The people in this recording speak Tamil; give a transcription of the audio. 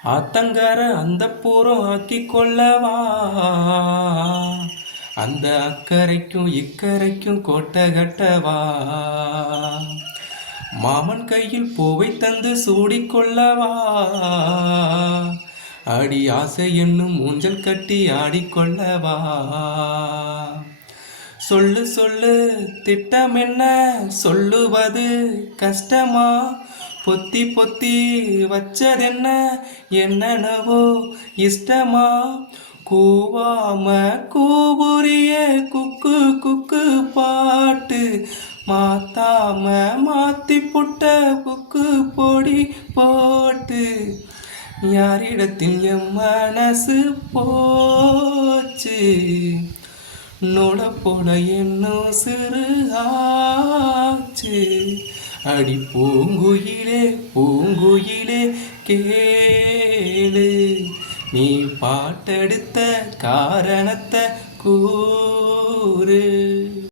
ஆத்தங்கர அந்த பூரம் ஆக்கி கொள்ளவா, அந்த அக்கறைக்கும் இக்கரைக்கும் கோட்டை கட்டவா, மாமன் கையில் பூவை தந்து சூடிக்கொள்ளவா, அடி ஆசை என்னும் ஊஞ்சல் கட்டி ஆடிக்கொள்ளவா. சொல்லு சொல்லு திட்டம் என்ன, சொல்லுவது கஷ்டமா, பொத்தி பொத்தி வச்சதென்ன, என்னென்னவோ இஷ்டமா, கூவாம கூபுரிய குக்கு குக்கு பாட்டு, மாத்தாம மாத்தி புட்ட புக்கு பொடி போட்டு, யாரிடத்தில் என் மனசு போச்சு, நோட போட என்னும் சிறு ஆச்சு. அடி பூங்குயிலே பூங்குயிலே கேளு, நீ பாட்டெடுத்த காரணத்தை கூறு.